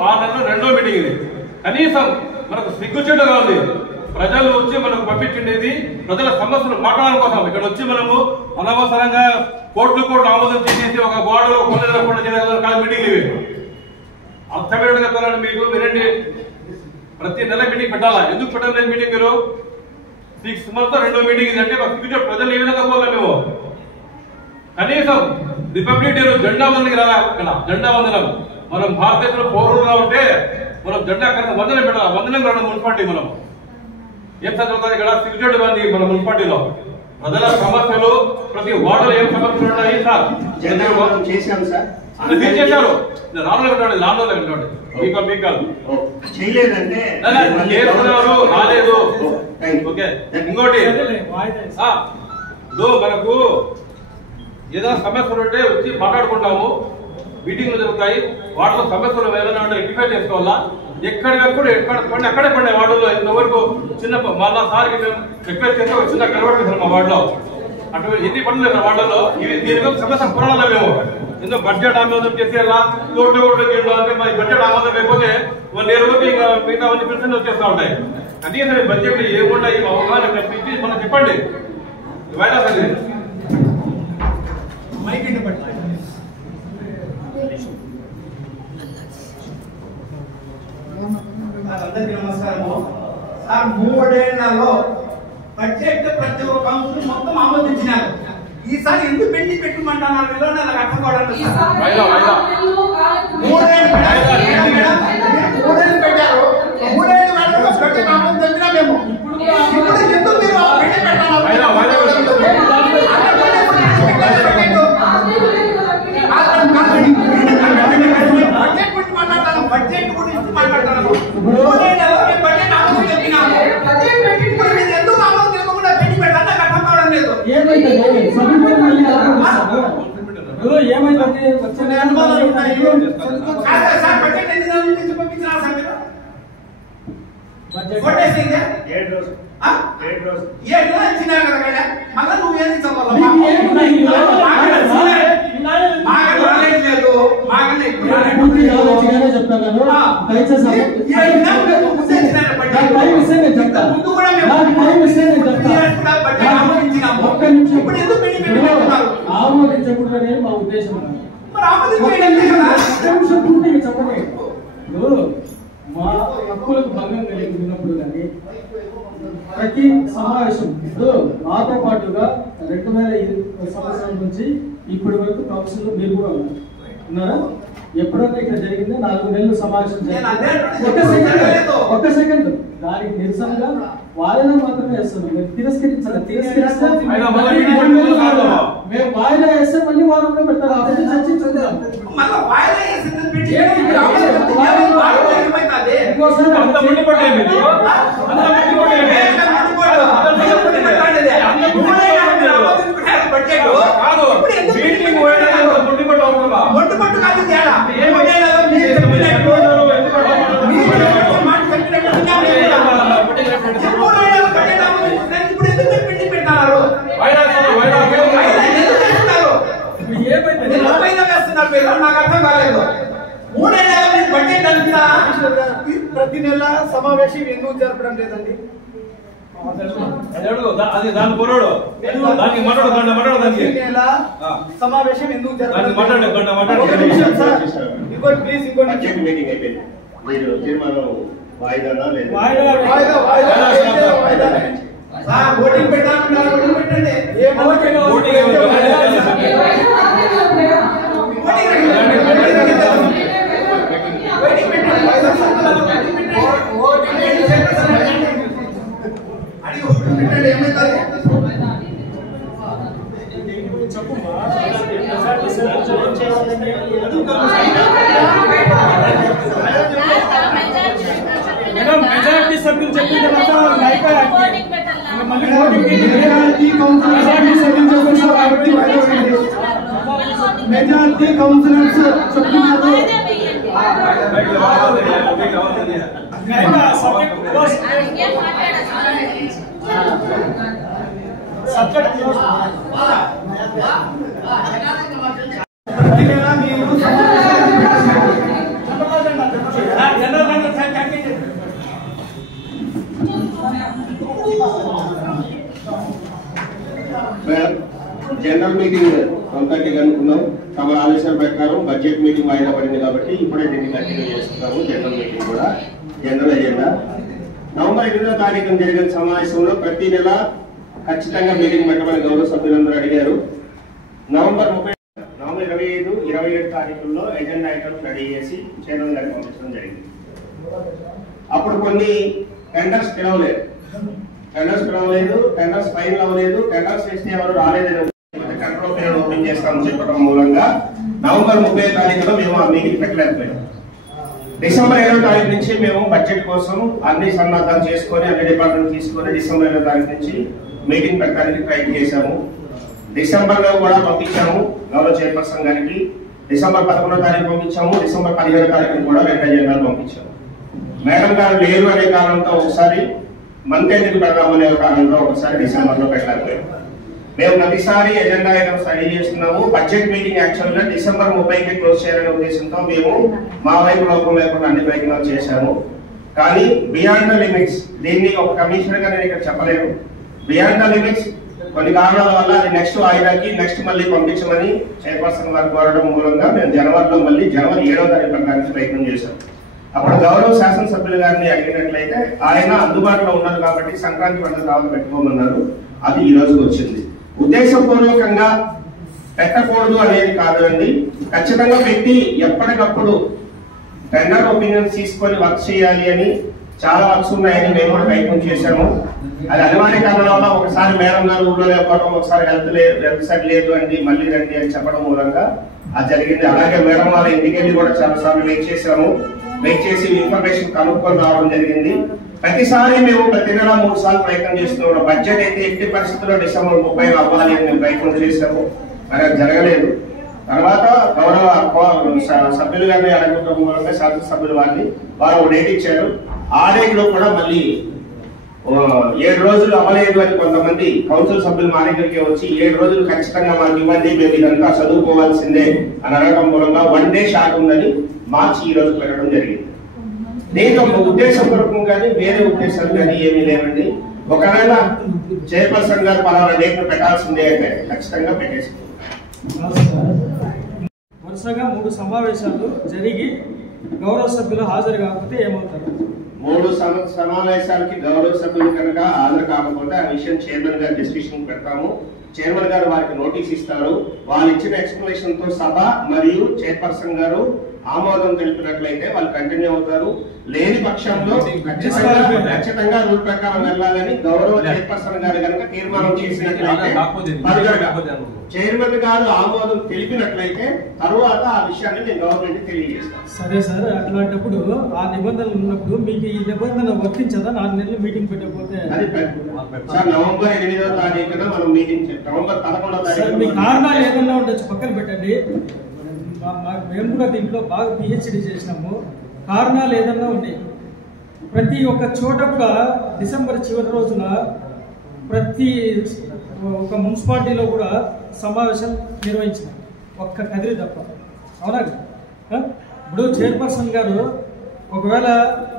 6 నెలలు రెండో మీటింగ్ ఇది. కనీసం మనకు సిగ్గుచేటుగా ఉంది. ప్రజలు వచ్చి మనకు పంపించిండేది ప్రజల సమస్యలు మాట్లాడడం కోసం. ఇక్కడ వచ్చి మనము అనవసరంగా కోట్లు ఆమోదం చేసేసి ఒక గోడలో కొన్ని చేయాలి మీటింగ్ ఇవి. అర్థమేటగా చెప్తారండి మీకు. మీరండి ప్రతి నెల మీటింగ్ పెట్టాలా? ఎందుకు పెట్టలేదు మీటింగ్? మీరు 6 months రెండో మీటింగ్ ఇది అంటే ఫ్యూచర్ ప్రజలు ఏ విధంగా పోవాలి? మేము కనీసం రిపబ్లిక్ డే జెండా వందనకి రాలా? ఇక్కడ జెండా వందనం మనం భారతదేశంలో పౌరులుగా ఉంటే మనం జెండా కనుక వందనం పెట్టాలి. వందనం రావడం మున్సిపాలిటీ మనం ఏం చదువుతారు ఇక్కడ? సిగ్గుచేటు మంది మన మున్సిపాలిటీలో ప్రజల సమస్యలు ప్రతి వార్డులో ఏం సమస్యలు ఉన్నాయి సార్? చేశాను సార్. మీరు చేశారు. రానులో పెట్టండి, రానులో పెట్టండి. మీకు కాదు చేయలేదంటే చేస్తున్నారు, రాలేదు. ఓకే. ఇంకోటి మనకు ఏదైనా సమస్యలు ఉంటే వచ్చి మాట్లాడుకుంటాము. మీటింగ్లు జరుగుతాయి. వాటిలో సమస్యలు ఏదైనా ఉంటే రెక్టిఫై చేసుకోవాలా. ఎక్కడికప్పుడు అక్కడే పడే వార్డులో ఇంతవరకు చిన్న మళ్ళా సార్కి మేము రిక్వెస్ట్ చేస్తే ఒక చిన్న కలవట్లేదు మా వార్డులో. అటువంటి ఎన్ని పనులు లేదు వార్డులో. ఇవి దీని సమస్య పురాణాలు మేము ఎందుకు బడ్జెట్ ఆమోదం చేసేలా కోట్లు అంటే మరి బడ్జెట్ ఆమోదం అయిపోతే నేరుగా ఇంకా మిగతా 1% వచ్చేస్తా ఉంటాయి. కనీసం బడ్జెట్ ఏముండా ఈ అవగాహన కల్పించి మనం చెప్పండి. వైరస్ అది అందరికీ నమస్కారము సార్. 3 ఏళ్లలో బడ్జెట్ ప్రతి ఒక్క కౌన్సిల్ మొత్తం ఆమోదించినారు. ఈసారి ఎందుకు పెండింగ్ పెట్టుమంటున్నారు వీళ్ళు? నాకు అర్థం కావడం లేదు. 3 ఏళ్ళు పెట్టారు. 3 ఏళ్ళు బడ్జెట్ ఆమోదించినా మేము ఇప్పుడు ఎందుకు మీరు పెండింగ్ పెట్టారు? బడ్జెట్ గురించి మాట్లాడతాను. బడ్జెట్ గురించి మాట్లాడతాను. 3 ఏళ్ళలో మేము బడ్జెట్ ఆమోదం చెప్పినాము. ఇప్పుడు మీరు ఎందుకు ఆమోదం చెప్పకుండా పెండింగ్ పెట్టారు? నాకు అర్థం కావడం లేదు. ఏమైతుంది వచ్చే అనుమానాలు ఉన్నాయి సార్. బడ్జెట్ ఎన్ని రోజుల నుంచి పంపించినారు సార్ మీరు? బడ్జెట్ కొట్టేసిందే 7 రోజులు ఇచ్చినారు కదా. మళ్ళా నువ్వేంది చదవాలి? ఆమోదించకూడదనే మా ఉద్దేశం. చెప్పండి. మా హక్కులకు భంగం కలిగినప్పుడు కానీ ప్రతి సమావేశం ఇప్పుడు నాతో పాటుగా 2020 సంవత్సరం నుంచి ఇప్పటి వరకు కౌన్సిల్ మీరు కూడా ఉన్నారా? ఎప్పుడైనా ఇక్కడ జరిగింది 4 నెలలు సమావేశం ఒక్క సెకండ్ దానికి నిరసనగా వాయిదా మాత్రమే వేస్తున్నాం. మీరు తిరస్కరించాలి. తిరస్కరిస్తే మేము వాయిదా వేస్తే మళ్ళీ వారంలో పెడతారు. అప్పుడు చర్చించండి. ప్రతి నెల సమావేశం ఎందుకు జరపడం లేదండి? సమావేశం ఎందుకు జరపడం? ప్లీజ్ మీరు తీర్మానం వాయిదా లేదు. ఓటింగ్ పెట్టాలన్నారు. పెట్టండి. మెజారిటీ సభ్యులు చెప్పిన తర్వాత మెజారిటీ కౌన్సిలర్స్ చెప్తున్నారు. ప్రతి నెల మీరు మీటింగ్ 12:30 అనుకున్నాం. తమ ఆదేశాల ప్రకారం బడ్జెట్ మీటింగ్ వాయిదా పడింది కాబట్టి ఇప్పుడే దీన్ని కంటిన్యూ చేస్తున్నాము. జనరల్ మీటింగ్ కూడా జనరల్ ఎజెండా. నవంబర్ 8వ తారీఖున జరిగిన సమావేశంలో ప్రతి నెల ఖచ్చితంగా మీటింగ్ పెట్టమని గౌరవ సభ్యులందరూ అడిగారు. నవంబర్ 25, 27 తారీఖుల్లో ఎజెండా ఐటమ్స్ రెడీ చేసి చైర్మన్ గారికి పంపించడం జరిగింది. అప్పుడు కొన్ని టెండర్స్ పిలవలేదు, టెండర్స్ ఫైనల్ అవ్వలేదు, టెండర్స్ వేస్తే ఎవరు రాలేదని కంట్రోల్ పీరియడ్ ఓపెన్ చేస్తామని చెప్పడం మూలంగా నవంబర్ 30వ తారీఖులో మేము ఆ మీటింగ్ పెట్టలేకపోయాం. డిసెంబర్ 7వ తారీఖు నుంచి మేము బడ్జెట్ కోసం అన్ని సన్నద్ధాలు చేసుకొని అన్ని డిపార్ట్మెంట్ తీసుకొని డిసెంబర్ 7వ తారీఖు నుంచి మీటింగ్ పెట్టడానికి ట్రై చేశాము. డిసెంబర్ లో కూడా పంపించాము గౌరవ చైర్పర్సన్ గారికి. డిసెంబర్ 11వ తారీఖు పంపించాము. డిసెంబర్ 17వ తారీఖు కూడా 2 ఎజెండాలు పంపించాము. మేడం గారు లేరు అనే కారణంతో ఒకసారి మంత్ ఎండ్కి పెడదామనే కారణంతో ఒకసారి డిసెంబర్ లో పెట్టలేకపోయాము. మేము ప్రతిసారి ఎజెండా ఐటమ్స్ రెడీ చేస్తున్నాము. బడ్జెట్ మీటింగ్ యాక్చువల్ గా డిసెంబర్ 30కి క్లోజ్ చేయాలనే ఉద్దేశంతో మేము మా వైపు లోపం లేకుండా అన్ని ప్రయత్నాలు చేశాము. కానీ బియాండ్ ద లిమిట్స్, దీన్ని ఒక కమిషనర్ గా నేను ఇక్కడ చెప్పలేను. బియాండ్ ద లిమిట్స్ కొన్ని కారణాల వల్ల అది నెక్స్ట్ వాయిదాకి నెక్స్ట్ మళ్ళీ పంపించమని చైర్పర్సన్ గారు కోరడం మూలంగా మేము జనవరిలో మళ్ళీ జనవరి 7వ తారీఖు పెట్టడానికి ప్రయత్నం చేశాం. అప్పుడు గౌరవ శాసనసభ్యులు గారిని అడిగినట్లయితే ఆయన అందుబాటులో ఉన్నారు కాబట్టి సంక్రాంతి పండుగ కావాలి పెట్టుకోమన్నారు. అది ఈ రోజుకి వచ్చింది. ఉద్దేశపూర్వకంగా పెట్టకూడదు అనేది కాదు అండి, ఖచ్చితంగా పెట్టి ఎప్పటికప్పుడు టెండర్ ఒపీనియన్స్ తీసుకొని వర్క్ చేయాలి అని చాలా వర్క్స్ ఉన్నాయని మేము కూడా ప్రయత్నం చేశాము. అది అనివార్య కారణాల వల్ల ఒకసారి మేడం గారు ఊళ్ళో లేకపోవడం, ఒకసారి హెల్త్ సరి లేదు అండి మళ్ళీ రండి అని చెప్పడం మూలంగా అది జరిగింది. అలాగే మేడం వాళ్ళ ఇంటికి వెళ్ళి కూడా చాలా సార్లు వెయిట్ చేశాము. వెయిట్ చేసి ఇన్ఫర్మేషన్ కనుక్కొని రావడం జరిగింది. ప్రతిసారి మేము ప్రతి నెల 3 సార్లు ప్రయత్నం చేస్తున్నాం. బడ్జెట్ అయితే ఎట్టి పరిస్థితుల్లో డిసెంబర్ 30 అవ్వాలి అని మేము ప్రయత్నం చేశాము. మరి అది జరగలేదు. తర్వాత గౌరవ సభ్యులు గారిని అడగడం మూలంగా శాసనసభ్యులు వారు డేట్ ఇచ్చారు. ఆ డేట్ లో కూడా మళ్ళీ 7 రోజులు అవ్వలేదు అని కొంతమంది కౌన్సిల్ సభ్యులు మా దగ్గరికి వచ్చి 7 రోజులు ఖచ్చితంగా మాకు ఇవ్వండి, మేము ఇదంతా చదువుకోవాల్సిందే అని అడగడం మూలంగా 1 డే షార్ట్ ఉందని మార్చి ఈ రోజు పెట్టడం జరిగింది. దీంతో ఉద్దేశపూర్వకం కానీ వేరే ఉద్దేశాలు కానీ ఏమీ లేవండి. ఒకవేళ చైర్పర్సన్ గారు పలానా డేట్ పెట్టాల్సిందే అంటే ఖచ్చితంగా పెట్టేసుకుంటాం. వరుసగా 3 సమావేశాలు జరిగి గౌరవ సభ్యులు హాజరు కాకపోతే ఏమవుతారు? 3 సమావేశాలకి గౌరవ సభ్యులు కనుక హాజరు కాకపోతే ఆ విషయం చైర్మన్ గారు డిస్కషన్ పెడతాము. చైర్మన్ గారు వారికి నోటీస్ ఇస్తారు. వాళ్ళు ఇచ్చిన ఎక్స్ప్లెనేషన్ తో సభ మరియు చైర్పర్సన్ గారు ఆమోదం తెలిపినట్లయితే వాళ్ళు కంటిన్యూ అవుతారు. లేని పక్షంలో ఖచ్చితంగా రూల్ ప్రకారం వెళ్ళాలని గౌరవ చైర్పర్సన్ గారు కనుక తీర్మానం చేసినట్లయితే చైర్మన్ గారు ఆమోదం తెలిపినట్లయితే తరువాత ఆ విషయాన్ని నేను గవర్నమెంట్ తెలియజేస్తాను. సరే సార్, అట్లాంటప్పుడు ఆ నిబంధనలు ఉన్నప్పుడు మీకు ఈ నిబంధన వర్తించదా? 4 నెలలు మీటింగ్ పెట్టకపోతే? సార్ నవంబర్ 8వ తారీఖున మనం మీటింగ్, నవంబర్ 11వ తారీఖున మీ కారణాలు ఏదన్నా ఉండొచ్చు, పక్కన పెట్టండి. మేము కూడా దీంట్లో బాగా పిహెచ్డి చేసినాము. కారణాలు ఏదన్నా ఉన్నాయి. ప్రతి ఒక్క చోట కూడా డిసెంబర్ చివరి రోజున ప్రతి ఒక మున్సిపాలిటీలో కూడా సమావేశం నిర్వహించినాం, ఒక్క కదిరి తప్ప. అవునా? ఇప్పుడు చైర్పర్సన్ గారు ఒకవేళ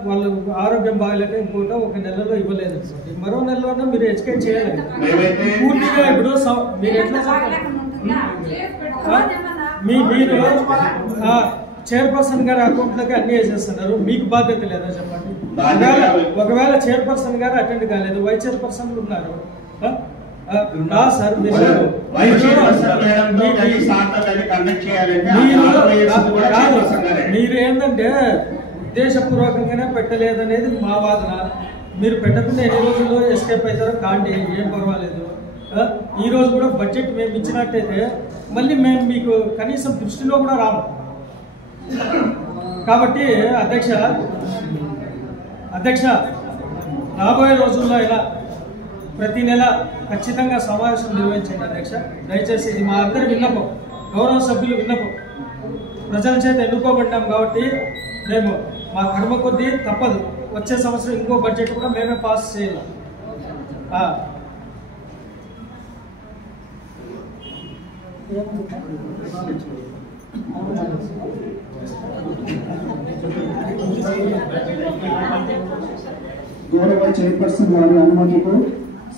వాళ్ళు ఆరోగ్యం బాగలేక ఇంకోట 1 నెలలో ఇవ్వలేదు, మరో నెలలోనే మీరు ఎడ్యుకేట్ చేయాలి పూర్తిగా. ఇప్పుడు మీరు ఎట్లా మీరు చైర్పర్సన్ గారి అకౌంట్లోకి అన్ని వేసేస్తున్నారు, మీకు బాధ్యత లేదా చెప్పండి? ఒకవేళ చైర్పర్సన్ గారు అటెండ్ కాలేదు, వైస్ చైర్పర్సన్ ఉన్నారు సార్, మీరు ఏంటంటే ఉద్దేశపూర్వకంగానే పెట్టలేదనేది మా వాదన. మీరు పెట్టకుండా ఎన్ని రోజుల్లో ఎస్కేప్ అవుతారో కాండి, ఏం పర్వాలేదు. ఈ రోజు కూడా బడ్జెట్ మేము ఇచ్చినట్టయితే మళ్ళీ మేము మీకు కనీసం దృష్టిలో కూడా రాము. కాబట్టి అధ్యక్ష రాబోయే రోజుల్లో ఇలా ప్రతి నెల ఖచ్చితంగా సమావేశం నిర్వహించండి అధ్యక్ష. దయచేసి ఇది మా అందరి విన్నపం, గౌరవ సభ్యులు విన్నపం. ప్రజల చేత ఎన్నుకోబడ్డాం కాబట్టి మేము మా కర్మ కొద్దీ తప్పదు. వచ్చే సంవత్సరం ఇంకో బడ్జెట్ కూడా మేమే పాస్ చేయాలి. గౌరవ చైర్పర్సన్ వారి అనుమతితో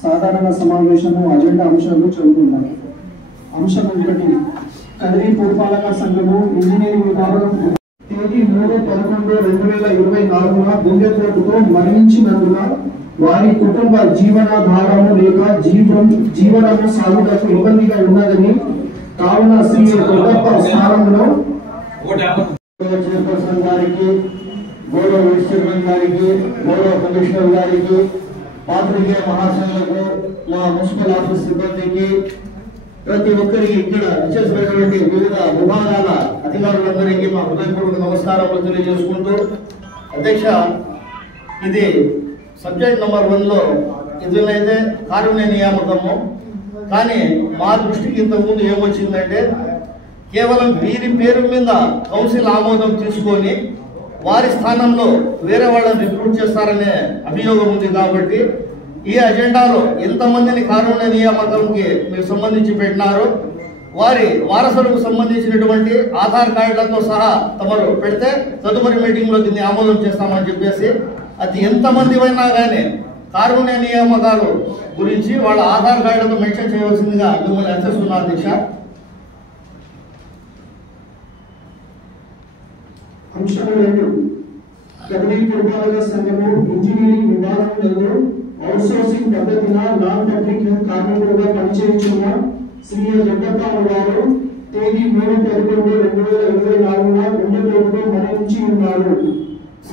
సాధారణ సమావేశము అజెండా అంశాలు చదువుతున్నారు. అంశం 1 కదిరి పురపాలక సంఘము ఇంజనీరింగ్ విభాగం తేదీ 3/11/2024 గుండెపోటుతో మరణించినందున వారి కుటుంబ జీవనాధారము లేక జీవనము సాగుటకు ఇబ్బందిగా ఉన్నదని కావున శ్రీ దొడ్డప్ప స్థానంలో చైర్పర్సన్ గారికి, గౌరవ వైస్ చైర్మన్ గారికి, గౌరవ కమిషనర్ గారికి, పాత్రికేయ మహాశయులకు, మా మున్సిపల్ ఆఫీస్ సిబ్బందికి, ప్రతి ఒక్కరికి ఇక్కడ చేసినటువంటి వివిధ విభాగాల అధికారులందరికీ మా హృదయపూర్వక నమస్కారాలు తెలియజేసుకుంటూ, అధ్యక్ష, ఇది సబ్జెక్ట్ నెంబర్ 1లో ఇదిలైతే కారుణ్య నియామకము. కానీ మా దృష్టికి ఇంతకుముందు ఏమొచ్చిందంటే కేవలం వీరి పేరు మీద కౌన్సిల్ ఆమోదం తీసుకొని వారి స్థానంలో వేరే వాళ్ళని రిక్రూట్ చేస్తారనే అభియోగం ఉంది. కాబట్టి ఈ అజెండాలో ఎంతమందిని కారుణ్య నియామకంకి మీరు సంబంధించి పెట్టినారో వారి వారసులకు సంబంధించినటువంటి ఆధార్ కార్డులతో సహా తమరు పెడితే తదుపరి మీటింగ్లో దీన్ని ఆమోదం చేస్తామని చెప్పేసి, అది ఎంతమంది అయినా కానీ కారుణ్య నియామకాలు గురించి వాళ్ళ ఆధార్ కార్డులతో మెన్షన్ చేయవలసిందిగా మిమ్మల్ని అర్థిస్తున్నా అధ్యక్ష. అంశం 2 కదిరి పురపాలక సంఘము ఇంజనీరింగ్ విభాగంలో అవుట్సోర్సింగ్ పద్ధతిన నాన్ టెక్నికల్ కార్మికులుగా పనిచేస్తున్న శ్రీ దొడ్డప్ప గారు తేదీ 3/11/2024 గుండెపోటుతో మరణించి ఉన్నారు.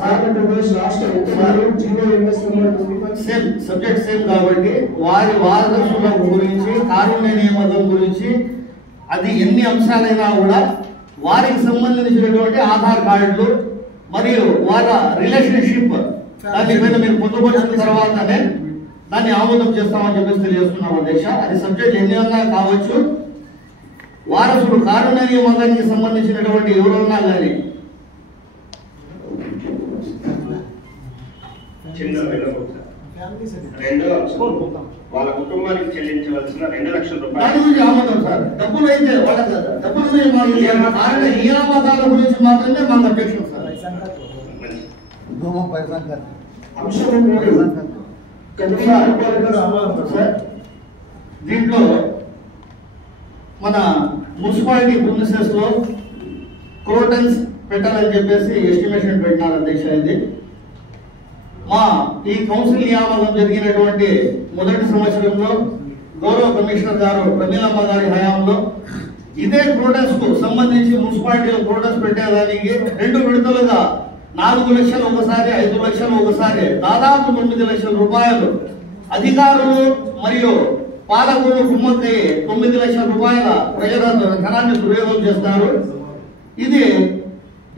ఆంధ్రప్రదేశ్ రాష్ట్ర ఉత్తరాలు GOMS సేమ్ సబ్జెక్ట్ సేమ్ కాబట్టి వారి వారసుల గురించి కారుణ్య నియామకం గురించి అది ఎన్ని అంశాలైనా కూడా వారికి సంబంధించినటువంటి ఆధార్ కార్డులు మరియు వాళ్ళ రిలేషన్షిప్ దాని మీద మీరు పొందుపరిచిన తర్వాతనే దాన్ని ఆమోదం చేస్తామని చెప్పేసి తెలియజేస్తున్నాం అధ్యక్ష. అది సబ్జెక్ట్ ఎన్ని ఉన్నా కావచ్చు, వారసుడు కారుణ్య నియామకానికి సంబంధించినటువంటి ఎవరున్నా కానీ రెండో అంశం వాళ్ళ కుటుంబానికి చెల్లించవలసిన 2 లక్షల రూపాయలు ఆమోదం సార్. డబ్బులు అయితే వాళ్ళకి డబ్బులు నియామకాల గురించి మాత్రమే మాకు అధ్యక్షం సార్. అంశం 3 కదిరి పురపాలక సార్ దీంట్లో మన మున్సిపాలిటీ ప్రిమిసెస్ లో క్రోటన్స్ పెట్టాలని చెప్పేసి ఎస్టిమేషన్ పెట్టినారు అధ్యక్ష. ఇది మా ఈ కౌన్సిల్ నియామకం జరిగినటువంటి మొదటి సంవత్సరంలో గౌరవ కమిషనర్ గారు ప్రమీలమ్మ గారి హయాంలో ఇదే క్రోటన్స్ కు సంబంధించి మున్సిపాలిటీలో క్రోటన్స్ పెట్టేదానికి 2 విడతలుగా 4 లక్షలు ఒకసారి, 5 లక్షలు ఒకసారి, దాదాపు 9 లక్షల రూపాయలు అధికారులు మరియు పాలకులు కుమ్మక్కై 9 లక్షల రూపాయల ప్రజల ధనాన్ని దుర్యోగం చేస్తారు. ఇది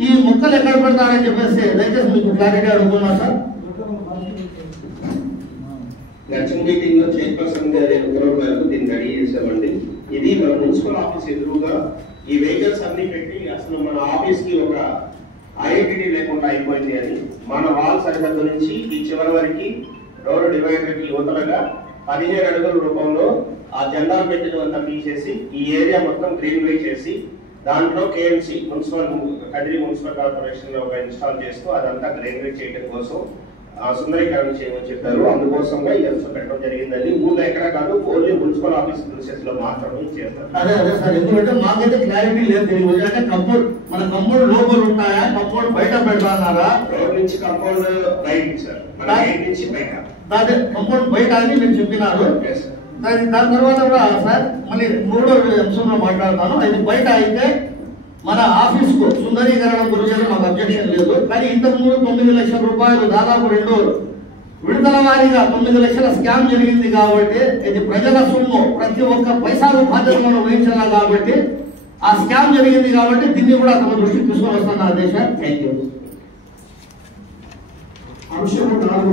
ఈ మొక్కలు ఎక్కడ పెడతారని చెప్పేసి దయచేసి మీకు క్లారిటీ అడుగుతున్నా సార్. గడిచిన మీటింగ్ లో చైర్పర్సన్ గారి ఉత్తర్వుల మేరకు దీన్ని రెడీ చేసామండి. ఇది మన మున్సిపల్ ఆఫీస్ ఎదురుగా ఈ వెహికల్స్ అన్ని పెట్టి అసలు మన ఆఫీస్ కి ఒక ఐడెంటిటీ లేకుండా అయిపోయింది అని మన వాల్ సరిహద్దు నుంచి ఈ చివరి వరకు రోడ్డు డివైడర్ కి యువతలుగా 15 అడుగుల రూపంలో ఆ జెండాలు పెట్టినంతా తీసేసి ఈ ఏరియా మొత్తం గ్రీనరీ చేసి దాంట్లో KMC కదిరి మున్సిపల్ కార్పొరేషన్ లో ఒక ఇన్స్టాల్ చేస్తూ అదంతా గ్రీనరీ చేయడం కోసం సుందరీకరణ చేయమని చెప్పారు. అందుకోసంగా ఈ అంశం పెట్టడం జరిగిందండి. ఊళ్ళో ఎక్కడ కాదు, ఓన్లీ మున్సిపల్ ఆఫీస్ ప్రిన్సెస్ లో మాత్రమే చేస్తారు. అదే సార్, ఎందుకంటే మాకైతే క్లారిటీ లేదు. అంటే కంపౌండ్ మన కంపౌండ్ లోపల ఉంటాయా, కంపౌండ్ బయట పెడతారా? రోడ్ నుంచి కంపౌండ్ బయట సార్, మన గేట్ నుంచి బయట. అదే కంపౌండ్ బయట అని మీరు చెప్పినారు. దాని తర్వాత కూడా సార్ మళ్ళీ 3వ అంశంలో మాట్లాడతాను. అది బయట అయితే మన ఆఫీస్ కు సుందరీకరణ గురించి మాకు అబ్జెక్షన్ లేదు. కానీ ఇంతకుముందు 9 లక్షల రూపాయలు దాదాపు 2 విడతల వారీగా 9 లక్షల స్కామ్ జరిగింది. కాబట్టి ఇది ప్రజల సొమ్ము, ప్రతి ఒక్క పైసాకు బాధ్యత మనం వహించాలి. కాబట్టి ఆ స్కామ్ జరిగింది కాబట్టి దీన్ని కూడా తమ దృష్టికి తీసుకొని వస్తున్నా అధ్యక్ష. Thank you. అంశం 4